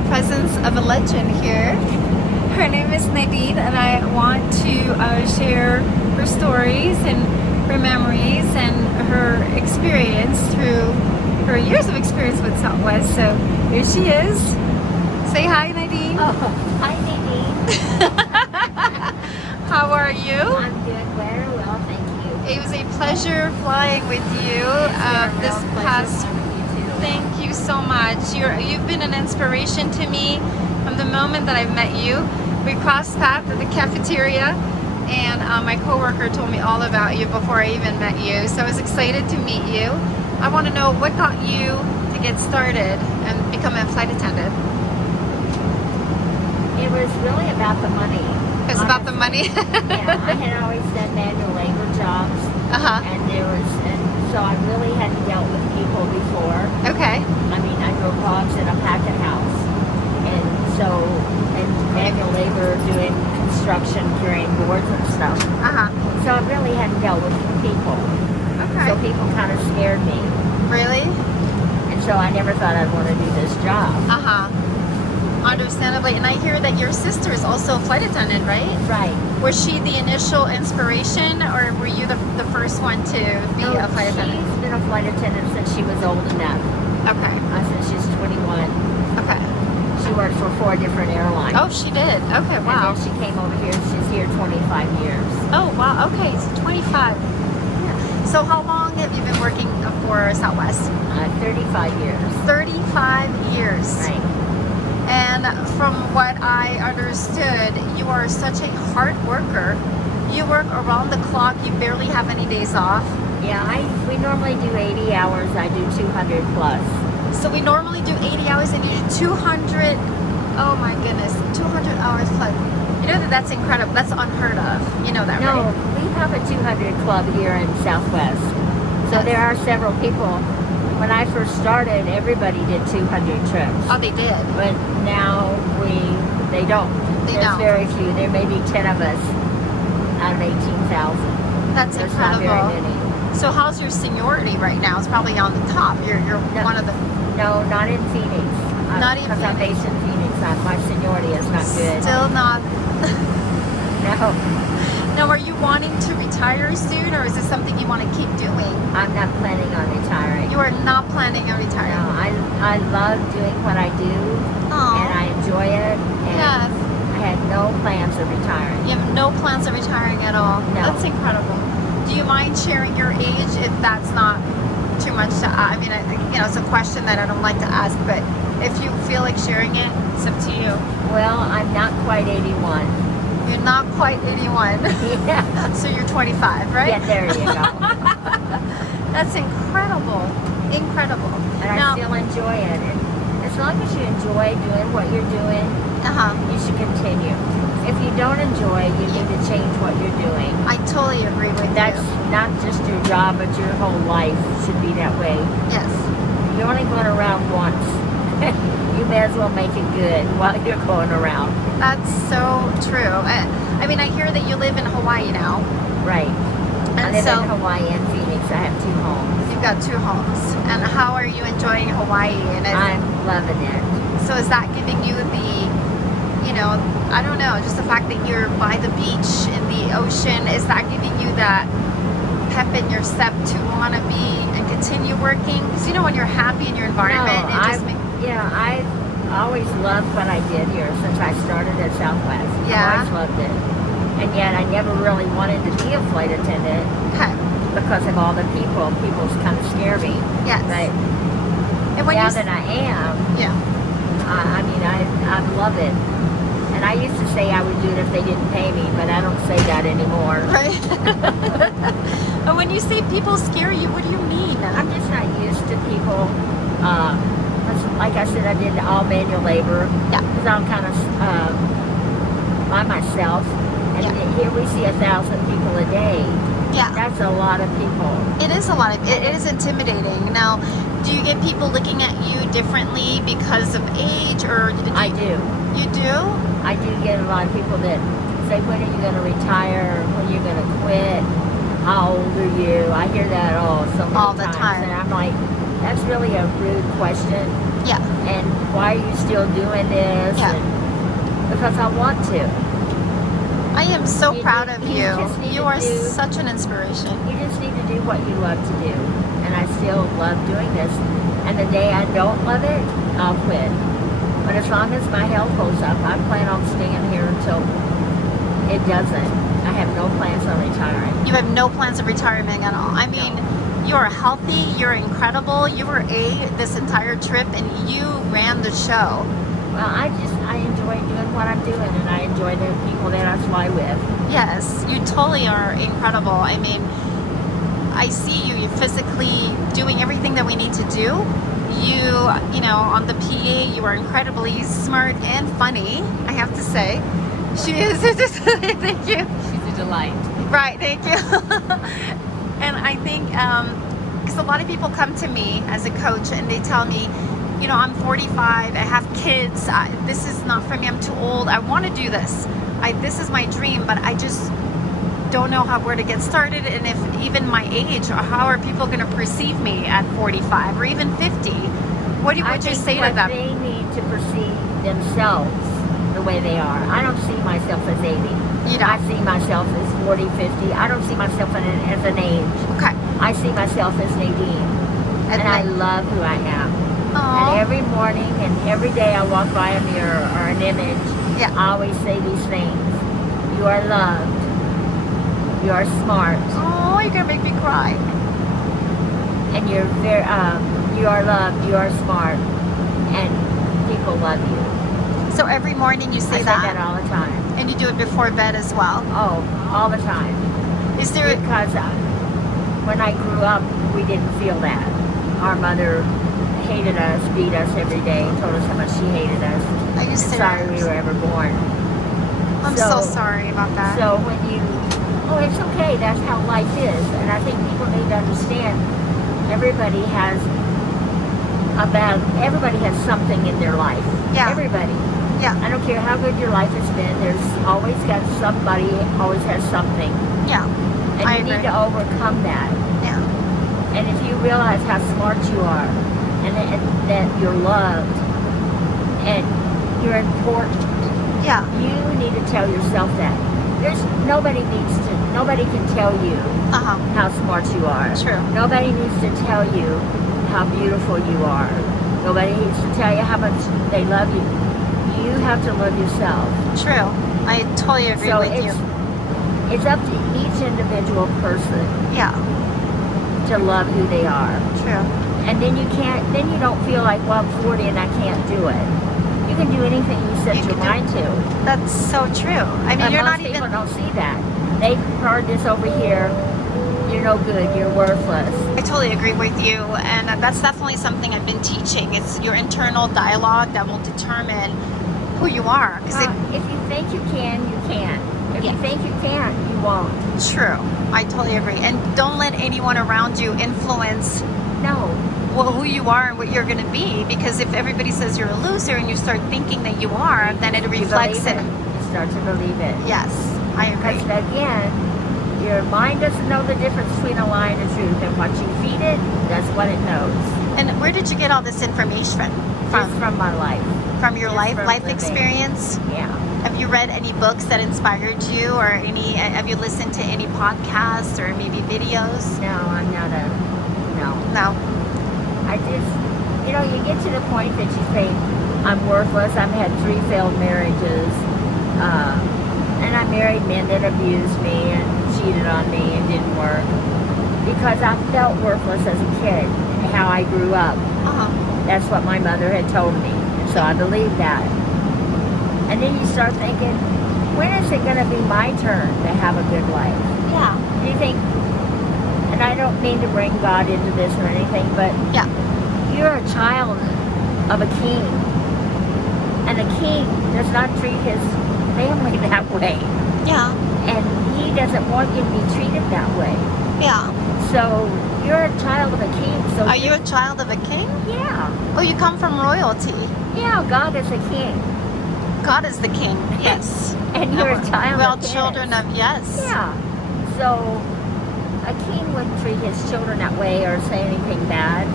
the presence of a legend here. Her name is Nadine, and I want to share her stories and her memories and her experience through her years of experience with Southwest. So here she is. Say hi, Nadine. Oh, hi, Nadine. How are you? I'm doing very well, thank you. It was a pleasure flying with you this past. Thank you so much. You've been an inspiration to me from the moment that I've met you. We crossed paths at the cafeteria, and my coworker told me all about you before I even met you. So I was excited to meet you. I want to know what got you to get started and become a flight attendant. It was really about the money. It was about the money? Yeah, I had always done manual labor jobs, and so I really hadn't dealt with people before. Okay. I mean, I drove hogs in a packing house, and manual labor doing construction, carrying boards and stuff. So I really hadn't dealt with people. Okay. So people kind of scared me. Really? And so I never thought I'd want to do this job. Understandably. And I hear that your sister is also a flight attendant, right? Right. Was she the initial inspiration, or were you the first one to be a flight attendant? She's been a flight attendant since she was old enough. Okay. Since she's 21. Okay. She worked for 4 different airlines. Oh, she did? Okay, wow. And then she came over here. She's here 25 years. Oh, wow. Okay, so 25. Yeah. So how long have you been working for Southwest? 35 years. 35 years. Right. And from what I understood, you are such a hard worker. You work around the clock. You barely have any days off. Yeah, we normally do 80 hours. I do 200 plus. So we normally do 80 hours and you do 200. Oh my goodness, 200 hours plus. You know that's incredible. That's unheard of. You know that, no, right? We have a 200 club here in Southwest. So there are several people. When I first started, everybody did 200 trips. Oh, they did. But now they don't. There's very few. There may be 10 of us out of 18,000. That's incredible. Not very many. So how's your seniority right now? It's probably on the top. You're one of the. No, not in Phoenix. Not in Phoenix. Because I'm based in Phoenix. My seniority is not good. Still not. No. Now, are you wanting to retire soon, or is this something you want to keep doing? I'm not planning on retiring. You are not planning on retiring? No, I love doing what I do, and I enjoy it, and I had no plans of retiring. You have no plans of retiring at all? No. That's incredible. Do you mind sharing your age if that's not too much to I mean, you know, it's a question that I don't like to ask, but if you feel like sharing it, it's up to you. Well, I'm not quite 81. You're not quite 81. Yeah. So you're 25, right? Yeah, there you go. That's incredible. Incredible. And I still enjoy it. And as long as you enjoy doing what you're doing, you should continue. If you don't enjoy, you need to change what you're doing. I totally agree with That's not just your job, but your whole life should be that way. Yes. You're only going around once. You may as well make it good while you're going around. That's so true. I mean, I hear that you live in Hawaii now. Right. And I live in Hawaii and Phoenix. I have 2 homes. You've got 2 homes. And how are you enjoying Hawaii? And I'm loving it. So is that giving you the, you know, I don't know, just the fact that you're by the beach in the ocean, is that giving you that pep in your step to want to be and continue working? Because you know when you're happy in your environment, I've always loved what I did here since I started at Southwest. I always loved it. And yet I never really wanted to be a flight attendant because of all the people. People kind of scare me. Yes. But now that I am, I mean, I love it. And I used to say I would do it if they didn't pay me, but I don't say that anymore. Right. But when you say people scare you, what do you mean? I'm just not used to people. Like I said, I did all manual labor. Yeah. Because I'm kind of by myself. And here we see 1,000 people a day. Yeah. That's a lot of people. It is a lot of, it is intimidating. Now, do you get people looking at you differently because of age, or I do. You do? I do get a lot of people that say, when are you going to retire? When are you going to quit? How old are you? I hear that so many all the times. time. And I'm like, that's really a rude question. Yeah. And why are you still doing this? Yeah. And because I want to. I am so proud of You you. just need You to are do- such an inspiration. You just need to do what you love to do. And I still love doing this. And the day I don't love it, I'll quit. But as long as my health holds up, I plan on staying here until it doesn't. I have no plans on retiring. You have no plans of retirement at all. I mean, you are healthy, you're incredible, you were this entire trip, and you ran the show. Well, I enjoy doing what I'm doing, and I enjoy the people that I fly with. Yes, you totally are incredible. I mean, I see you, you're physically doing everything that we need to do. You know, on the PA, you are incredibly smart and funny, I have to say. She is. Thank you. She's a delight. Right, thank you. And I think, because a lot of people come to me as a coach and they tell me, you know, I'm 45, I have kids, this is not for me, I'm too old, I want to do this. This is my dream, but I just don't know where to get started, and if even my age, or how are people going to perceive me at 45 or even 50? What would you say to them? They need to perceive themselves the way they are. I don't see myself as 80. You don't? I see myself as 40, 50. I don't see myself as an age. Okay. I see myself as Nadine. And I love who I am. Aww. And every morning and every day I walk by a mirror or an image, Yeah. I always say these things. You are loved. You are smart. Oh, you're gonna make me cry. And you're very, you are loved. You are smart. And people love you. So every morning you say I say that all the time. and you do it before bed as well. Oh, all the time. Is there? Because when I grew up, we didn't feel that. Our mother hated us, beat us every day, told us how much she hated us. Are you serious? Sorry we were ever born. I'm so sorry about that. So when you, oh, it's okay. That's how life is. And I think people need to understand. Everybody has something in their life. Yeah. Everybody. Yeah. I don't care how good your life has been. There's always got somebody. Always has something. Yeah. And I you agree. need to overcome that. Yeah. And if you realize how smart you are, and that you're loved, and you're important, Yeah. you need to tell yourself that. Nobody can tell you how smart you are. True. Nobody needs to tell you how beautiful you are. Nobody needs to tell you how much they love you. You have to love yourself. True. I totally agree So with you. it's up to each individual person Yeah. to love who they are. True. And then you don't feel like, well, I'm 40 and I can't do it. You can do anything you set your mind to. That's so true. I mean, But you're not most people even. don't see that. They've heard this over here. You're no good. You're worthless. I totally agree with you, and that's definitely something I've been teaching. It's your internal dialogue that will determine who you are. Because If you think you can, you can. If Yeah. you think you can't, you won't. true. I totally agree. And don't let anyone around you influence No. who you are and what you're going to be. Because if everybody says you're a loser and you start thinking that you are, then it You reflects believe in. You start to believe it. Yes, I agree. Because again, your mind doesn't know the difference between a lie and a truth, and what you feed it, that's what it knows. And where did you get all this information Just from my life. From your Just from life living. experience? Yeah. Have you read any books that inspired you, or have you listened to any podcasts or maybe videos? No, I'm not no. No. I just, you get to the point that you think, I'm worthless. I've had 3 failed marriages. And I married men that abused me and cheated on me and didn't work. Because I felt worthless as a kid, how I grew up. That's what my mother had told me. And so I believed that. And then you start thinking, when is it going to be my turn to have a good life? Yeah. Do you think, and I don't mean to bring God into this or anything, but Yeah. you're a child of a king. And a king does not treat his family that way. Yeah. And he doesn't want you to be treated that way. Yeah. So you're a child of a king. So Are you a child of a king? Yeah. Oh, you come from royalty. Yeah, God is a king. God is the king. Yes. And you're a child Well, of his. children of yes. Yeah. So a king wouldn't treat his children that way or say anything bad.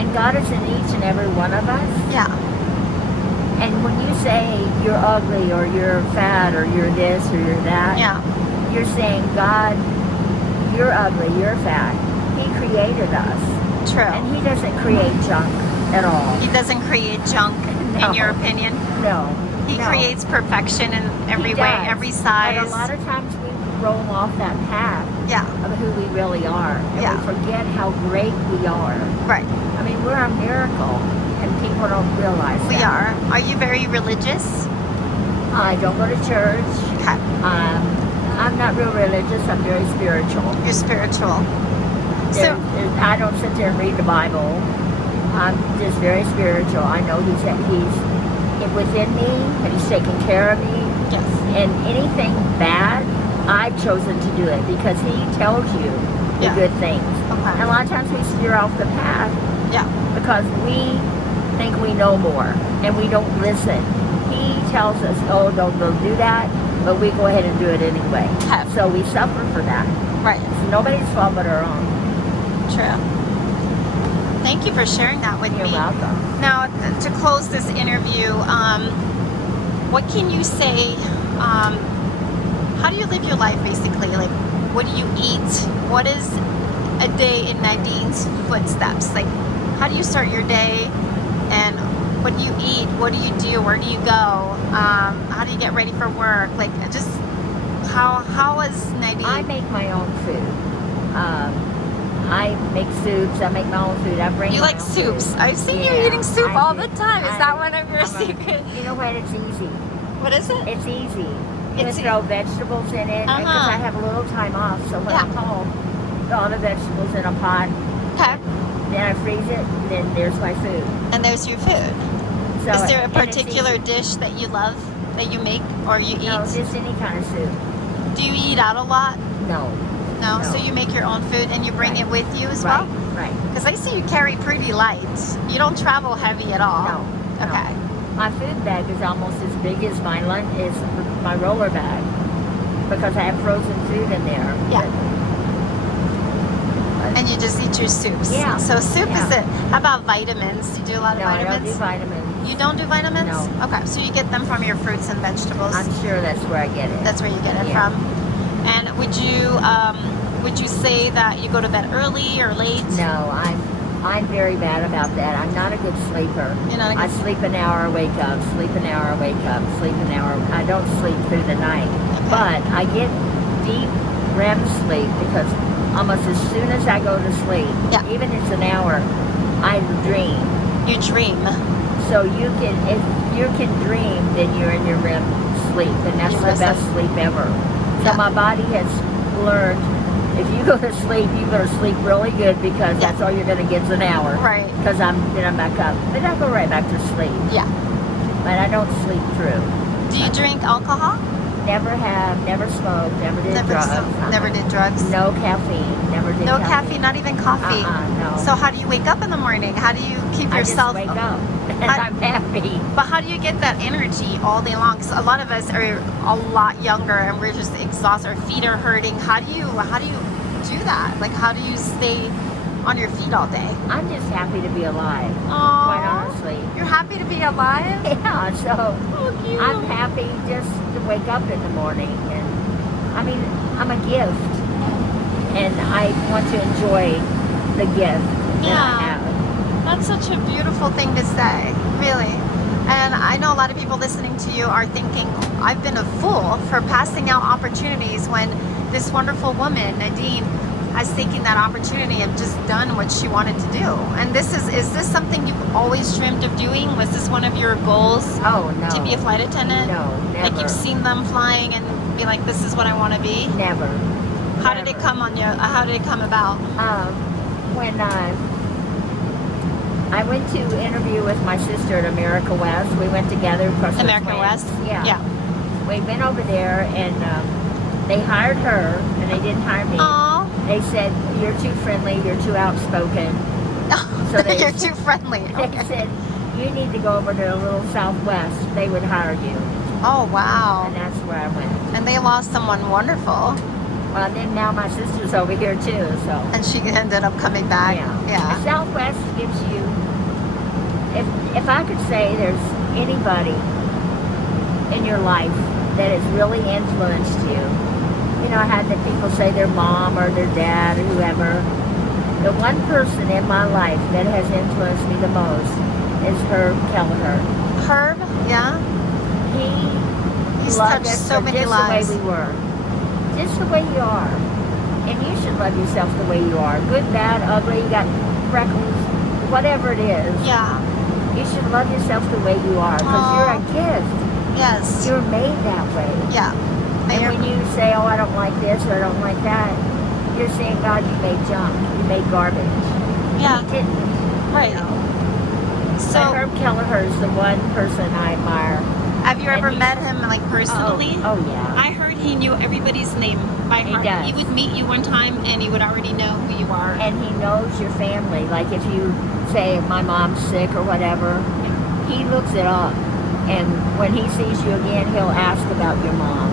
And God is in each and every one of us. Yeah. And when you say you're ugly or you're fat or you're this or you're that, Yeah. you're saying, God, you're ugly, you're fat. He created us. True. And He doesn't create junk at all. He doesn't create junk, No. in your opinion. No. He no. creates perfection in every He way, does. every size. But a lot of times we roll off that path Yeah. of who we really are. And Yeah. we forget how great we are. Right. I mean, we're a miracle, and people don't realize We that. are. Are you very religious? I don't go to church. Okay. I'm not real religious. I'm very spiritual. You're spiritual. So, I don't sit there and read the Bible. I'm just very spiritual. I know He's within me, and He's taking care of me. yes. And anything bad, I've chosen to do it because He tells you the Yeah. good things. Okay. And a lot of times we steer off the path Yeah. because we think we know more and we don't listen. He tells us, oh, don't do that, but we go ahead and do it anyway. Okay. So we suffer for that. Right. It's nobody's fault but our own. True. Thank you for sharing that with You're me. welcome. Now, to close this interview, what can you say? How do you live your life, basically? Like, what do you eat? What is a day in Nadine's footsteps? Like, how do you start your day? And what do you eat? What do you do? Where do you go? How do you get ready for work? Like, just how is Nadine? I make my own food. I make soups. I make my own food. I bring. You my like own soups? food. I've seen you Yeah, eating soup I all do. the time. Is that one of your secrets? You know what? It's easy. What is it? It's easy. You It's can throw vegetables in it because Uh-huh. I have a little time off. So when Yeah. I'm home, throw all the vegetables in a pot. Okay. Then I freeze it. And then there's my food. And there's your food. So Is there a and it's particular easy. dish that you love, that you make or you eat? No, just any kind of soup. Do you eat out a lot? No. No? No. So you make your own food and you bring Right. it with you as Right. well? Right. Because I see you carry pretty light. You don't travel heavy at all. No. Okay. My food bag is almost as big as my roller bag because I have frozen food in there. Yeah. And you just eat your soups. Yeah. So soup is Yeah. it. How about vitamins? Do you do a lot of No, I vitamins? don't do vitamins. You don't do vitamins? No. Okay. So you get them from your fruits and vegetables. I'm sure that's where I get it. That's where you get it Yeah. from. And would you say that you go to bed early or late? No, I'm very bad about that. I'm not a good sleeper. You're not a good I sleep an hour, wake up, sleep an hour, wake up, sleep an hour. I don't sleep through the night. Okay. But I get deep REM sleep because almost as soon as I go to sleep, Yeah. even if it's an hour, I dream. You dream. So if you can dream, then you're in your REM sleep, and that's You the must best have- sleep ever. So Yeah. my body has learned, if you go to sleep, you better sleep really good because Yeah. that's all you're going to get is an hour. Right. Because then I'm back up. Then I go right back to sleep. Yeah. But I don't sleep through. Do you drink alcohol? Never smoked, never did drugs. Never did drugs. No caffeine, never did No caffeine, not even coffee. No. So how do you wake up in the morning? How do you keep yourself? I just wake up and I- I'm happy. But how do you get that energy all day long? Because a lot of us are a lot younger and we're just exhausted. Our feet are hurting. How do you do that? Like, how do you stay on your feet all day? I'm just happy to be alive, quite Aww. honestly. You're happy to be alive? Yeah, so Oh, cute. I'm happy just to wake up in the morning. And I mean, I'm a gift. And I want to enjoy the gift that Yeah. I have. That's such a beautiful thing to say, really. And I know a lot of people listening to you are thinking, I've been a fool for passing out opportunities when this wonderful woman, Nadine, has taken that opportunity and just done what she wanted to do. And is this something you've always dreamed of doing? Was this one of your goals, Oh, no. to be a flight attendant? No, never. Like you've seen them flying and be like, this is what I want to be? Never. How did it come on you? How did it come about? When I went to interview with my sister at America West, we went together because we're American twins. West? Yeah. Yeah. We went over there and they hired her and they didn't hire me. Aww. They said, you're too friendly, you're too outspoken. So they- You're too friendly. They said, you need to go over to a little Southwest. They would hire you. Oh, wow. And that's where I went. And they lost someone wonderful. Well, then now my sister's over here too, so. And she ended up coming back. Yeah. The Southwest gives you, if I could say there's anybody in your life that has really influenced you, you know, I had the people say their mom or their dad or whoever. The one person in my life that has influenced me the most is Herb Kelleher. Herb, yeah. He's touched loved us so for many just lives. the way we were. Just the way you are. And you should love yourself the way you are. Good, bad, ugly, you got freckles, whatever it is. Yeah. You should love yourself the way you are, because you're a gift. Yes. You're made that way. Yeah. And when you say, oh, I don't like this or I don't like that, you're saying, God, you made junk. You made garbage. Yeah. You didn't. Right. You know? So, but Herb Kelleher is the one person I admire. have you ever met him, like, personally? Oh, yeah. I heard he knew everybody's name by heart. He does. He would meet you one time and he would already know who you are. And he knows your family. Like if you say my mom's sick or whatever, he looks it up. And when he sees you again, he'll ask about your mom.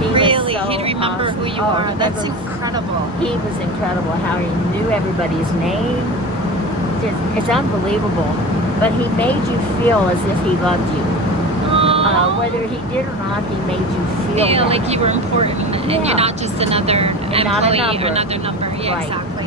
Really? He'd remember who you are. That's incredible. He was incredible how he knew everybody's name. It's unbelievable. But he made you feel as if he loved you. Whether he did or not, he made you feel that. Like you were important and you're not just another employee or another number. Yeah, Right. exactly.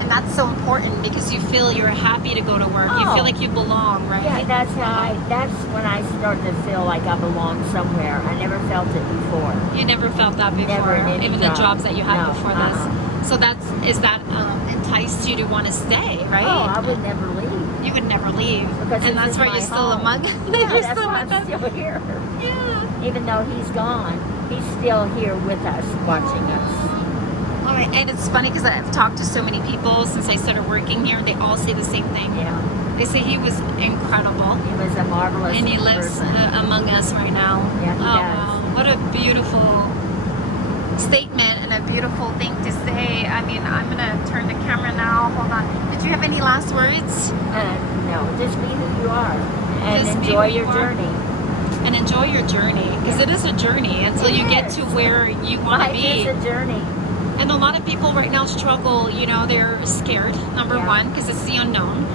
And that's so important because you feel you're happy to go to work. You feel like you belong, right? Yeah, that's when I started to feel like I belonged somewhere. I never felt it before. You never felt that before, Never in any even job. the jobs that you had No, before this. So is that enticed you to want to stay, right? Oh, I would never leave. You would never leave, Because and that's why you're still among. You're that's still why with I'm us. still here. Yeah. Even though he's gone, he's still here with us, watching us. All right, and it's funny because I've talked to so many people since I started working here. They all say the same thing. Yeah. They say he was incredible. He was a marvelous And he lives among us right now. Yeah, he does. Wow. What a beautiful statement and a beautiful thing to say. I mean, I'm going to turn the camera now. Hold on. Did you have any last words? No, just be who you are and Just be enjoy who you your are. journey. And enjoy your journey because it is a journey until you get to where you want to Life be. is a journey. And a lot of people right now struggle, you know, they're scared, number one, because it's the unknown.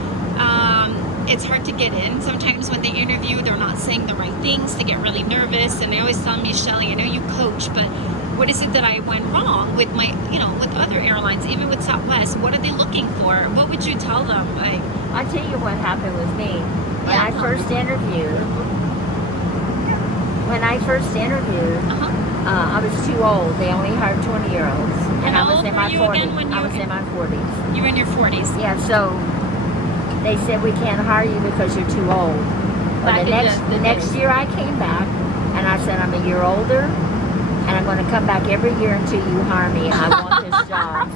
It's hard to get in. Sometimes when they interview, they're not saying the right things. They get really nervous, and they always tell me, Shelly, I know you coach, but what is it that I went wrong with my, you know, with other airlines, even with Southwest? What are they looking for? What would you tell them? Like, I'll tell you what happened with me. When I first interviewed, I was too old. They only hired 20-year-olds. And I was in my 40s. I was in my 40s. You were in your 40s. Yeah, so they said we can't hire you because you're too old. But the next year I came back and I said I'm a year older and I'm going to come back every year until you hire me and I want this job.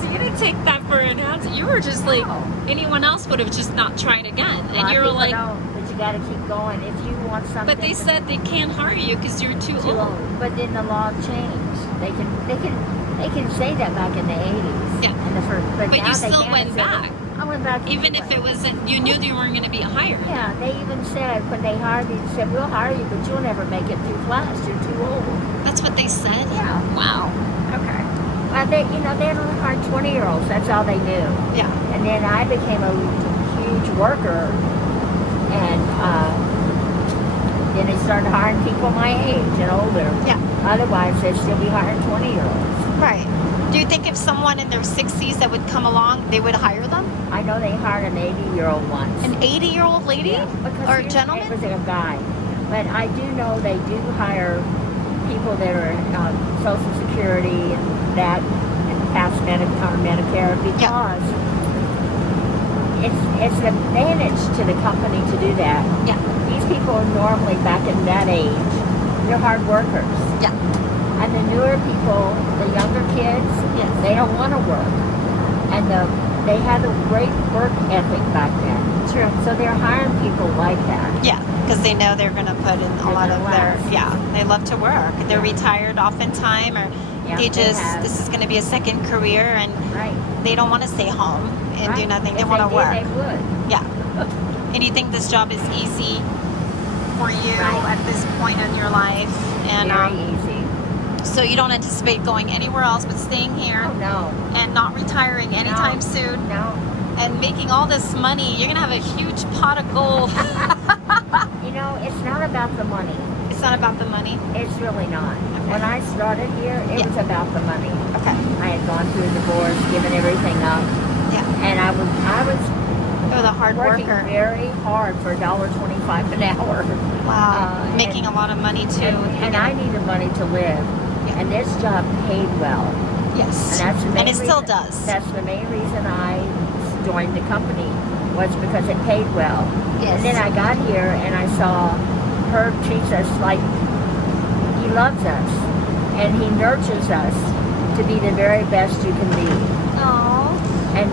So you didn't take that for an answer. You were just like, anyone else would have just not tried again. And you were like, but you got to keep going if you want something. But they said they can't hire you because you're too old. But then the law changed. They can say that back in the 80s. Yeah. But you still went back. I went back. Even if it wasn't, you knew you weren't going to be hired. Yeah, they even said when they hired me, they said, we'll hire you, but you'll never make it through class. You're too old. That's what they said? Yeah. Wow. Okay. Well, they only hired 20-year-olds. That's all they knew. Yeah. And then I became a huge worker, and then they started hiring people my age and older. Yeah. Otherwise, they'd still be hiring 20-year-olds. Right. Do you think if someone in their 60s that would come along, they would hire them? I know they hired an 80-year-old once. An 80-year-old lady? Yeah, or a gentleman? It was a guy. But I do know they do hire people that are Social Security and that, and past Medicare, because it's an advantage to the company to do that. Yeah. These people are normally back in that age, they're hard workers. Yeah. And the newer people, the younger kids, they don't want to work. And they had a great work ethic back then. True. So they're hiring people like that. Yeah, because they know they're going to put in a lot of their, they love to work. They're retired oftentimes, or this is going to be a second career, and they don't want to stay home and do nothing. They want to work. They would. Yeah. And you think this job is easy for you at this point in your life? And very easy. So you don't anticipate going anywhere else but staying here Oh, no. and not retiring anytime soon No. and making all this money. You're gonna have a huge pot of gold. You know, it's not about the money. It's not about the money. It's really not. Okay. When I started here, it was about the money. Okay. I had gone through a divorce, given everything up, Yeah. and I was You're the hard working worker. very hard for $1.25 an hour. Wow. Making a lot of money too. And I needed money to live. Yeah. And this job paid well. Yes. And that's the main And it still reason- does. That's the main reason I joined the company, was because it paid well. Yes. And then I got here and I saw Herb treats us like he loves us. And he nurtures us to be the very best you can be. Aww. And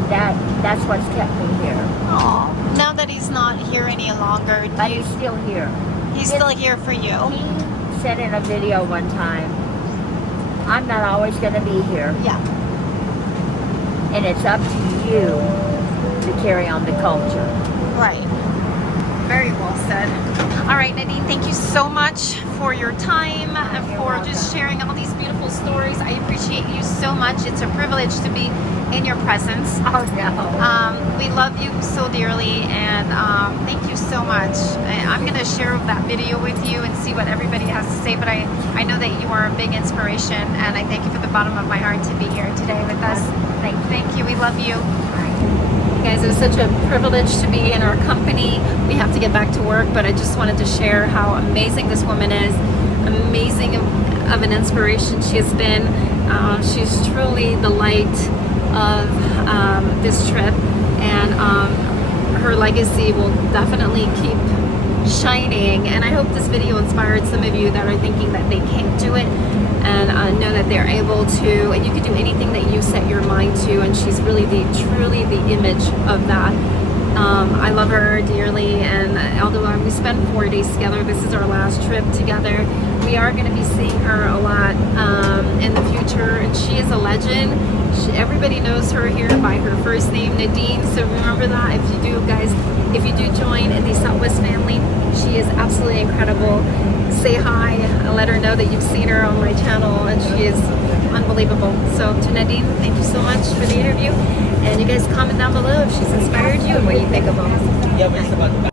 that's what's kept me here. Aww. Now that he's not here any longer, But he's still here. he's still here for you. He said in a video one time, I'm not always going to be here. Yeah. And it's up to you to carry on the culture. Right. Very well said. All right, Nadine, thank you so much for your time and You're for welcome. just sharing all these beautiful stories. I appreciate you so much. It's a privilege to be in your presence. Oh, no. We love you so dearly, and thank you so much. I'm going to share that video with you and see what everybody has to say, but I know that you are a big inspiration, and I thank you from the bottom of my heart to be here today with us. Thank you. We love you. Guys, it was such a privilege to be in our company. We have to get back to work, but I just wanted to share how amazing this woman is. Amazing of an inspiration she has been. She's truly the light of this trip, and her legacy will definitely keep shining. And I hope this video inspired some of you that are thinking that they can't do it, and know that they're able to, and you can do anything that you set your mind to. And she's really truly the image of that. I love her dearly, and although we spent 4 days together, this is our last trip together. We are going to be seeing her a lot in the future, and she is a legend. Everybody knows her here by her first name, Nadine, so remember that if you do, guys. If you do join the Southwest family, she is absolutely incredible. Say hi and let her know that you've seen her on my channel, and she is unbelievable. So to Nadine, thank you so much for the interview, and you guys comment down below if she's inspired you and what you think of them.